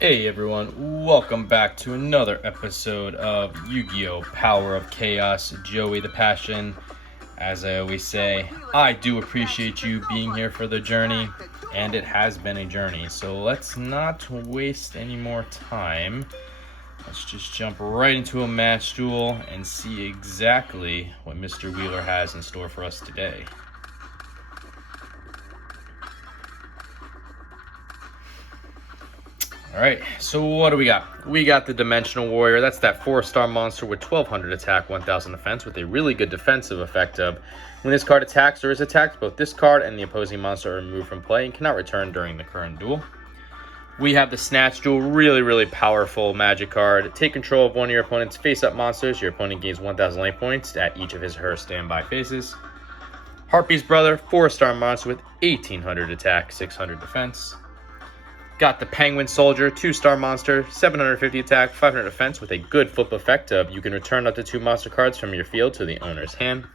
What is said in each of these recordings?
Hey everyone, welcome back to another episode of Yu-Gi-Oh! Power of Chaos, Joey the Passion. As I always say, I do appreciate you being here for the journey, and it has been a journey. So let's not waste any more time. Let's just jump right into a match duel and see exactly what Mr. Wheeler has in store for us today. Alright, so what do we got? We got the Dimensional Warrior. That's that 4-star monster with 1200 attack, 1000 defense, with a really good defensive effect of when this card attacks or is attacked, both this card and the opposing monster are removed from play and cannot return during the current duel. We have the Snatch Duel, really powerful magic card. Take control of one of your opponent's face-up monsters. Your opponent gains 1000 life points at each of his or her standby phases. Harpy's Brother, 4-star monster with 1800 attack, 600 defense. Got the Penguin Soldier, 2-star monster, 750 attack, 500 defense, with a good flip effect of you can return up to 2 monster cards from your field to the owner's hand.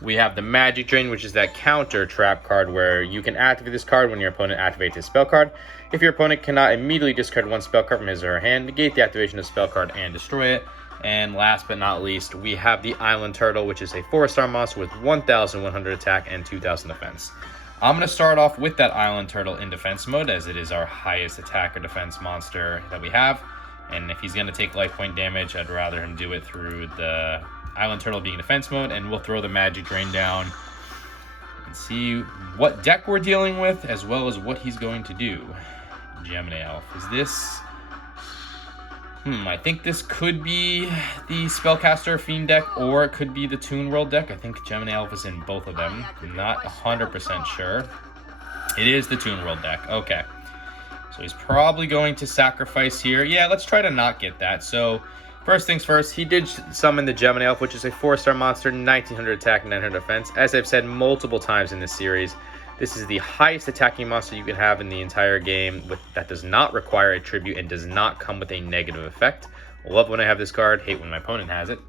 We have the Magic Drain, which is that counter trap card where you can activate this card when your opponent activates his spell card. If your opponent cannot immediately discard one spell card from his or her hand, negate the activation of the spell card and destroy it. And last but not least, we have the Island Turtle, which is a 4-star monster with 1100 attack and 2000 defense. I'm going to start off with that Island Turtle in defense mode, as it is our highest attack or defense monster that we have. And if he's going to take life point damage, I'd rather him do it through the Island Turtle being defense mode. And we'll throw the Magic Drain down and see what deck we're dealing with, as well as what he's going to do. Gemini Elf. Is this... I think this could be the Spellcaster Fiend deck, or it could be the Toon World deck. I think Gemini Elf is in both of them. I'm not 100% sure. It is the Toon World deck. Okay. So he's probably going to sacrifice here. Yeah, let's try to not get that. So first things first, he did summon the Gemini Elf, which is a 4-star monster, 1900 attack, 900 defense. As I've said multiple times in this series, this is the highest attacking monster you can have in the entire game that does not require a tribute and does not come with a negative effect. Love when I have this card, hate when my opponent has it.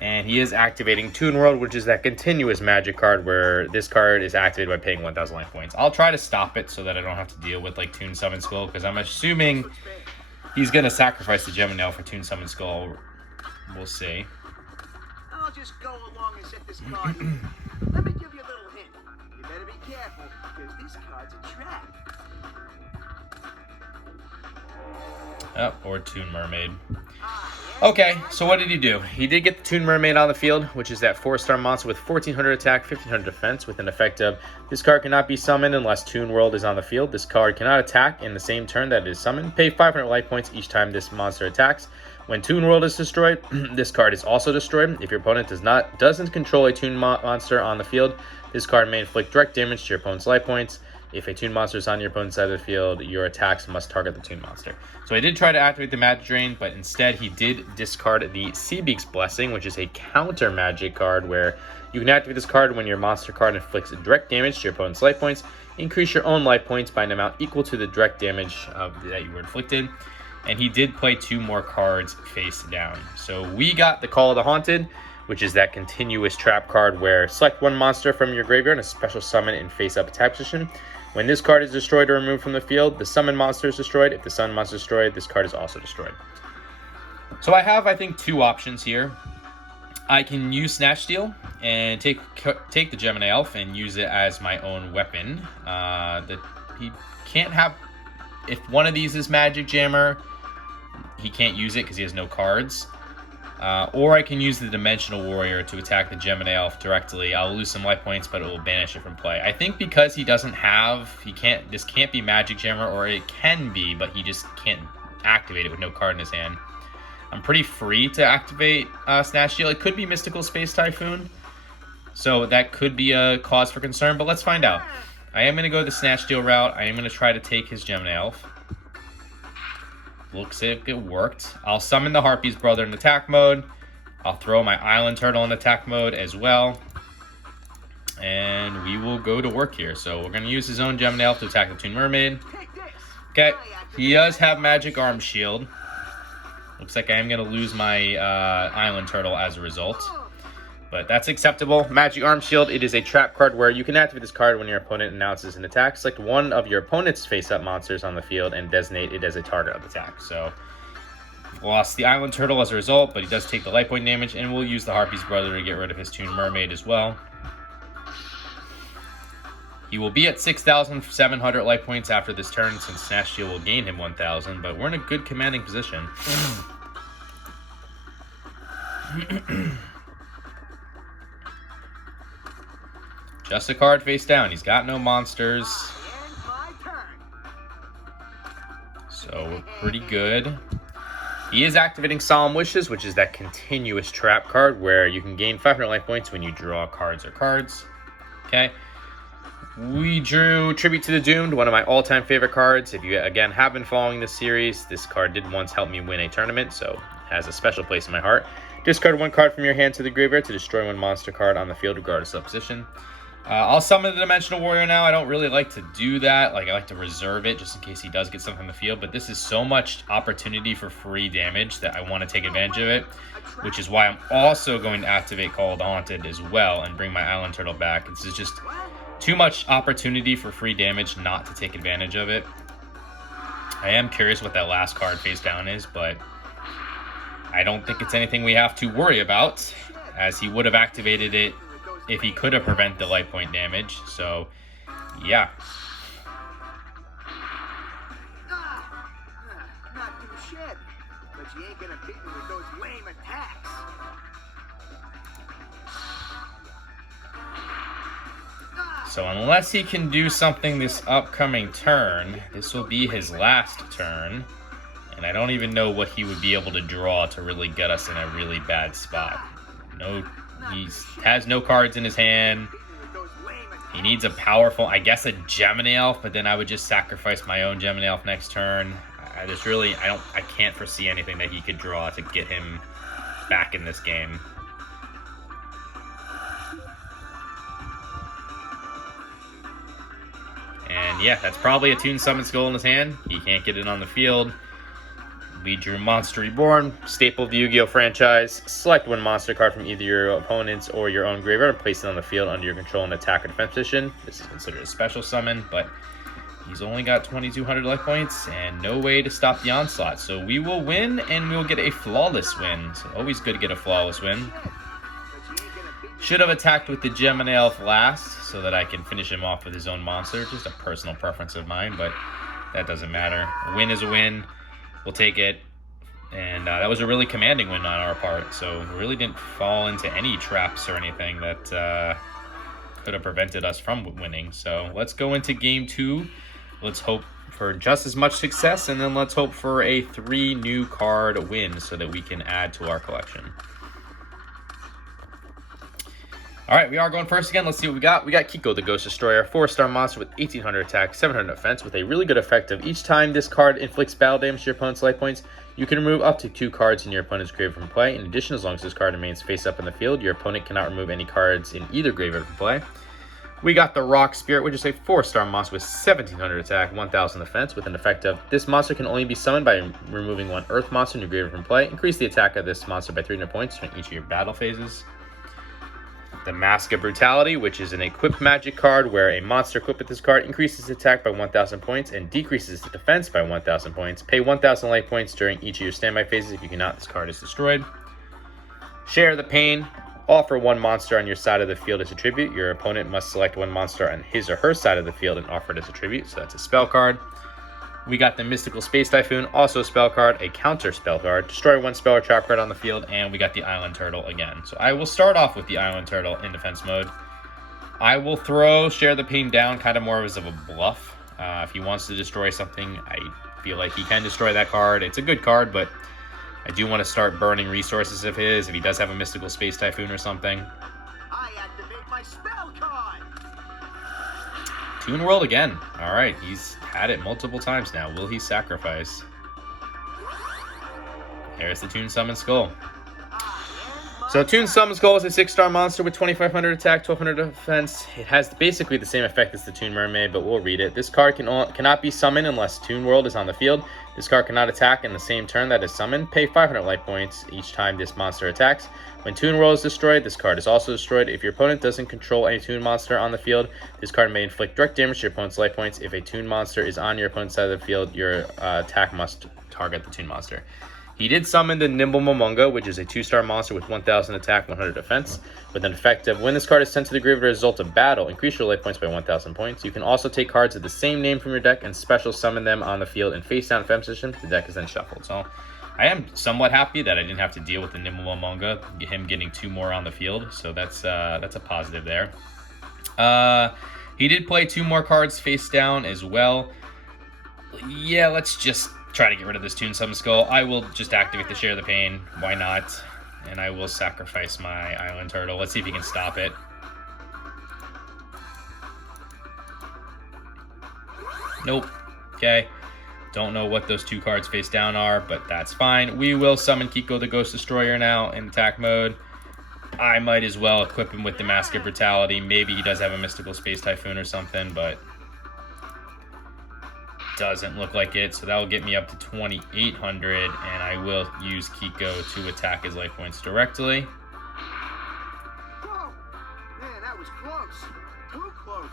And he is activating Toon World, which is that continuous magic card where this card is activated by paying 1000 life points. I'll try to stop it so that I don't have to deal with like Toon Summon Skull, because I'm assuming he's going to sacrifice the Gemini for Toon Summon Skull. We'll see. I'll just go along and set this card here. Let me give you a little hint. You better be careful, because this card's a trap. Oh, or Toon Mermaid. Okay, so what did he do? He did get the Toon Mermaid on the field, which is that 4-star monster with 1400 attack, 1500 defense, with an effect of this card cannot be summoned unless Toon World is on the field. This card cannot attack in the same turn that it is summoned. Pay 500 life points each time this monster attacks. When Toon World is destroyed, this card is also destroyed. If your opponent doesn't control a Toon monster on the field, this card may inflict direct damage to your opponent's life points. If a Toon monster is on your opponent's side of the field, your attacks must target the Toon monster. So I did try to activate the Magic Drain, but instead he did discard the Seabeak's Blessing, which is a counter magic card where you can activate this card when your monster card inflicts direct damage to your opponent's life points. Increase your own life points by an amount equal to the direct damage that you were inflicted. And he did play 2 more cards face down. So we got the Call of the Haunted, which is that continuous trap card where select one monster from your graveyard and a special summon in face-up attack position. When this card is destroyed or removed from the field, the summon monster is destroyed. If the summon monster is destroyed, this card is also destroyed. So I have, I think, 2 options here. I can use Snatch Steal and take the Gemini Elf and use it as my own weapon. He can't have... If one of these is Magic Jammer, he can't use it because he has no cards. Or I can use the Dimensional Warrior to attack the Gemini Elf directly. I'll lose some life points, but it will banish it from play. I think because he doesn't have... This can't be Magic Jammer, or it can be, but he just can't activate it with no card in his hand. I'm pretty free to activate Snatch Steal. It could be Mystical Space Typhoon, so that could be a cause for concern, but let's find out. I am going to go the Snatch Steal route. I am going to try to take his Gemini Elf. Looks like it worked. I'll summon the Harpy's Brother in attack mode. I'll throw my Island Turtle in attack mode as well. And we will go to work here. So we're going to use his own Gemini Elf to attack the Toon Mermaid. Okay, he does have Magic Arm Shield. Looks like I am going to lose my Island Turtle as a result. but that's acceptable. Magic Arm Shield, it is a trap card where you can activate this card when your opponent announces an attack. Select one of your opponent's face-up monsters on the field and designate it as a target of attack. So, lost the Island Turtle as a result, but he does take the life point damage, and we'll use the Harpy's Brother to get rid of his Toon Mermaid as well. He will be at 6,700 life points after this turn, since Snatch Steal will gain him 1,000, but we're in a good commanding position. Just a card face down. He's got no monsters. So we're pretty good. He is activating Solemn Wishes, which is that continuous trap card where you can gain 500 life points when you draw cards or cards. Okay. We drew Tribute to the Doomed, one of my all-time favorite cards. If you, again, have been following this series, this card did once help me win a tournament, so it has a special place in my heart. Discard one card from your hand to the graveyard to destroy one monster card on the field, regardless of position. I'll summon the Dimensional Warrior now. I don't really like to do that. I like to reserve it just in case he does get something on the field. But this is so much opportunity for free damage that I want to take advantage of it, which is why I'm also going to activate Called Haunted as well and bring my Island Turtle back. This is just too much opportunity for free damage not to take advantage of it. I am curious what that last card face down is, but I don't think it's anything we have to worry about, as he would have activated it if he could have prevented the life point damage. So, yeah. Not too shabby, but you ain't gonna beat me with those lame attacks. So unless he can do something this upcoming turn, this will be his last turn. And I don't even know what he would be able to draw to really get us in a really bad spot. No, he has no cards in his hand. He needs a powerful, I guess, a Gemini Elf, but then I would just sacrifice my own Gemini Elf next turn. I can't foresee anything that he could draw to get him back in this game. And yeah, that's probably a Toon Summon Skull in his hand. He can't get it on the field. We drew Monster Reborn, staple of the Yu-Gi-Oh! Franchise. Select one monster card from either your opponent's or your own graveyard and place it on the field under your control and attack or defense position. This is considered a special summon, but he's only got 2,200 life points and no way to stop the onslaught. So we will win, and we will get a flawless win. So always good to get a flawless win. Should have attacked with the Gemini Elf last so that I can finish him off with his own monster. Just a personal preference of mine, but that doesn't matter. A win is a win. We'll take it. And that was a really commanding win on our part. So we really didn't fall into any traps or anything that could have prevented us from winning. So let's go into game 2. Let's hope for just as much success, and then let's hope for a 3 new card win so that we can add to our collection. All right, we are going first again. Let's see what we got. We got Kiko, the Ghost Destroyer, 4-star monster with 1,800 attack, 700 defense, with a really good effect of each time this card inflicts battle damage to your opponent's life points, you can remove up to 2 cards in your opponent's graveyard from play. In addition, as long as this card remains face up in the field, your opponent cannot remove any cards in either graveyard from play. We got the Rock Spirit, which is a 4-star monster with 1,700 attack, 1,000 defense, with an effect of this monster can only be summoned by removing 1 Earth monster in your graveyard from play. Increase the attack of this monster by 300 points during each of your battle phases. The Mask of Brutality, which is an equipped magic card where a monster equipped with this card increases attack by 1,000 points and decreases the defense by 1,000 points. Pay 1,000 life points during each of your standby phases. If you cannot, this card is destroyed. Share the Pain. Offer 1 monster on your side of the field as a tribute. Your opponent must select 1 monster on his or her side of the field and offer it as a tribute. So that's a spell card. We got the Mystical Space Typhoon, also a spell card, a counter spell card, destroy 1 spell or trap card on the field, and we got the Island Turtle again. So I will start off with the Island Turtle in defense mode. I will throw Share the Pain down kind of more as of a bluff. If he wants to destroy something, I feel like he can destroy that card. It's a good card, but I do want to start burning resources of his if he does have a Mystical Space Typhoon or something. I activate my spell card. Toon World again. All right, he's had it multiple times now. Will he sacrifice? There's the Toon Summon Skull. So Toon Summon Skull is a 6-star monster with 2500 attack, 1200 defense. It has basically the same effect as the Toon Mermaid, but we'll read it. This card cannot be summoned unless Toon World is on the field. This card cannot attack in the same turn that is summoned. Pay 500 life points each time this monster attacks. When Toon World is destroyed, this card is also destroyed. If your opponent doesn't control any Toon monster on the field, this card may inflict direct damage to your opponent's life points. If a Toon monster is on your opponent's side of the field, your attack must target the Toon monster. He did summon the Nimble Momonga, which is a 2-star monster with 1000 attack, 100 defense. With an effect of when this card is sent to the grave as a result of battle, increase your life points by 1000 points. You can also take cards of the same name from your deck and special summon them on the field in face down defense position. The deck is then shuffled. So I am somewhat happy that I didn't have to deal with the Nimble Momonga, him getting 2 more on the field. So that's a positive there. He did play 2 more cards face down as well. Yeah, let's just try to get rid of this Toon Summon Skull. I will just activate the Share the Pain. Why not? And I will sacrifice my Island Turtle. Let's see if he can stop it. Nope. Okay. Don't know what those 2 cards face down are, but that's fine. We will summon Kiko the Ghost Destroyer now in attack mode. I might as well equip him with the Mask of Brutality. Maybe he does have a Mystical Space Typhoon or something, but doesn't look like it. So that will get me up to 2800, and I will use Kiko to attack his life points directly. Whoa! Man, that was close. Too close.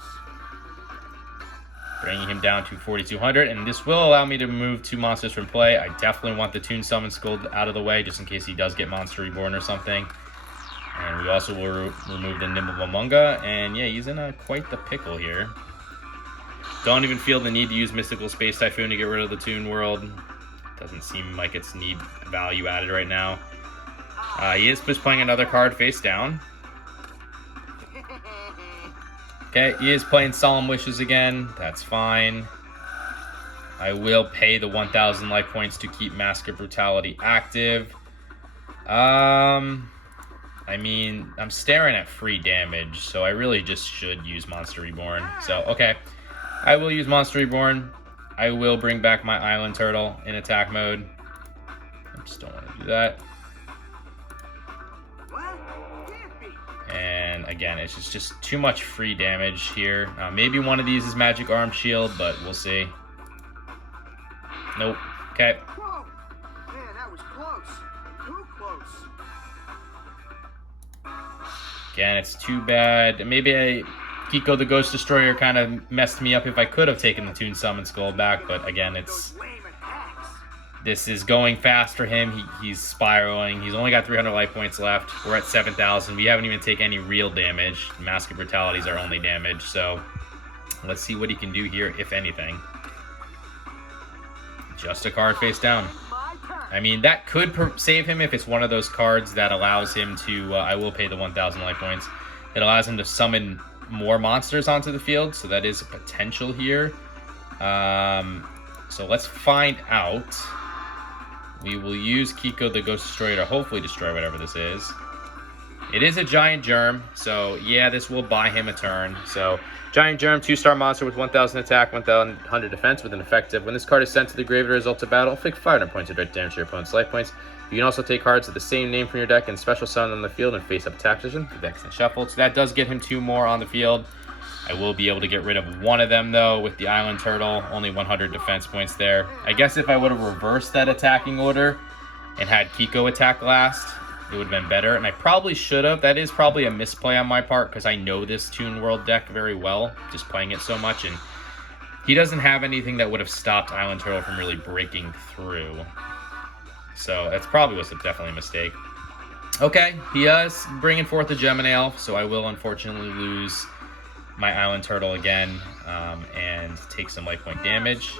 Bringing him down to 4200, and this will allow me to remove 2 monsters from play. I definitely want the Toon Summon Skull out of the way, just in case he does get Monster Reborn or something. And we also will remove the Nimble Momonga, and yeah, he's in quite the pickle here. Don't even feel the need to use Mystical Space Typhoon to get rid of the Toon World. Doesn't seem like it's need value added right now. He is just playing another card face down. Okay, he is playing Solemn Wishes again. That's fine. I will pay the 1000 life points to keep Mask of Brutality active. I mean, I'm staring at free damage, so I really just should use Monster Reborn. So, okay. I will use Monster Reborn. I will bring back my Island Turtle in attack mode. I just don't want to do that. And again, it's just too much free damage here. Maybe one of these is Magic Arm Shield, but we'll see. Nope. Okay. Whoa! Man, that was close. Too close. Again, it's too bad. Maybe Kiko the Ghost Destroyer kind of messed me up if I could have taken the Toon Summon Skull back, but again, this is going fast for him. He's spiraling. He's only got 300 life points left. We're at 7,000. We haven't even taken any real damage. Mask of Brutality is our only damage, so let's see what he can do here, if anything. Just a card face down. I mean, that could save him if it's one of those cards that allows him to, I will pay the 1,000 life points. It allows him to summon more monsters onto the field, so that is a potential here. So let's find out. We will use Kiko the Ghost Destroyer to hopefully destroy whatever this is. It is a Giant Germ, so yeah, this will buy him a turn. So Giant Germ, 2-star monster with 1000 attack, 1100 defense with an effective. When this card is sent to the grave as a result of battle, inflict 500 points of direct damage to your opponent's life points. You can also take cards of the same name from your deck and special summon on the field and face up attack position. The deck's then shuffled, so that does get him 2 more on the field. I will be able to get rid of one of them, though, with the Island Turtle. Only 100 defense points there. I guess if I would have reversed that attacking order and had Kiko attack last, it would have been better. And I probably should have. That is probably a misplay on my part because I know this Toon World deck very well, just playing it so much. And he doesn't have anything that would have stopped Island Turtle from really breaking through. So that's probably was definitely a mistake. Okay, he is bringing forth the Gemini Elf, so I will unfortunately lose my Island Turtle again and take some life point damage.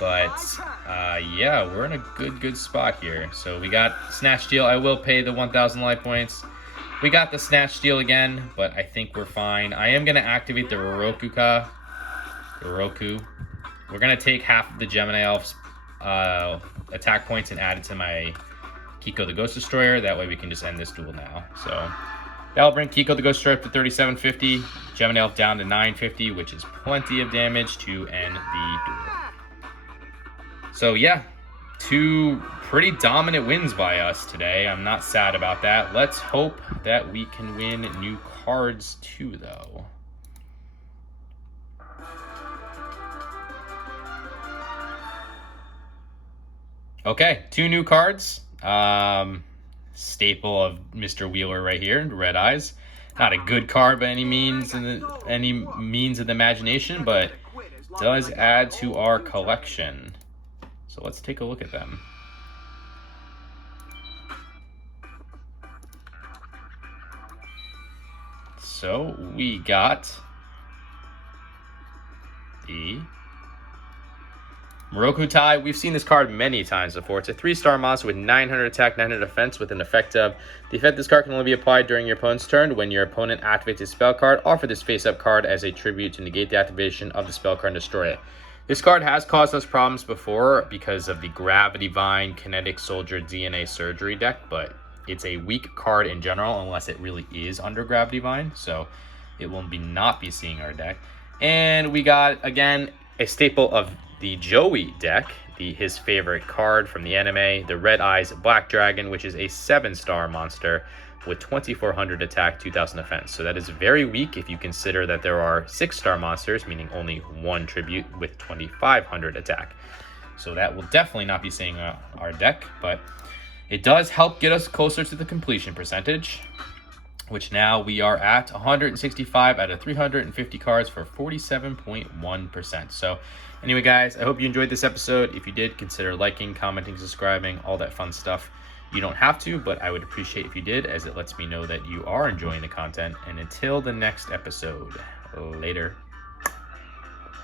But yeah, we're in a good spot here. So we got Snatch Steal. I will pay the 1000 life points. We got the Snatch Steal again, but I think we're fine. I am going to activate the Roroku. We're going to take half of the Gemini Elf's attack points and add it to my Kiko the Ghost Destroyer. That way we can just end this duel now. So that'll bring Kiko the Ghost Destroyer up to 3750. Gemini Elf down to 950, which is plenty of damage to end the duel. So yeah, 2 pretty dominant wins by us today. I'm not sad about that. Let's hope that we can win new cards too, though. Okay, 2 new cards. Staple of Mr. Wheeler right here, Red Eyes. Not a good card by any means of the imagination, but does add to our collection. So let's take a look at them. So we got the Morokutai. We've seen this card many times before. It's a 3-star monster with 900 attack, 900 defense with an effect of the effect this card can only be applied during your opponent's turn. When your opponent activates a spell card, offer this face-up card as a tribute to negate the activation of the spell card and destroy it. This card has caused us problems before because of the Gravity Vine, Kinetic Soldier, DNA Surgery deck, but it's a weak card in general unless it really is under Gravity Vine, so it will not be seeing our deck. And we got, again, a staple of the Joey deck, his favorite card from the anime, the Red Eyes Black Dragon, which is a 7-star monster with 2400 attack, 2000 defense. So that is very weak if you consider that there are 6-star monsters, meaning only 1 tribute with 2500 attack. So that will definitely not be seeing our deck, but it does help get us closer to the completion percentage, which now we are at 165 out of 350 cards for 47.1%. So anyway, guys, I hope you enjoyed this episode. If you did, consider liking, commenting, subscribing, all that fun stuff. You don't have to, but I would appreciate if you did, as it lets me know that you are enjoying the content. And until the next episode, later.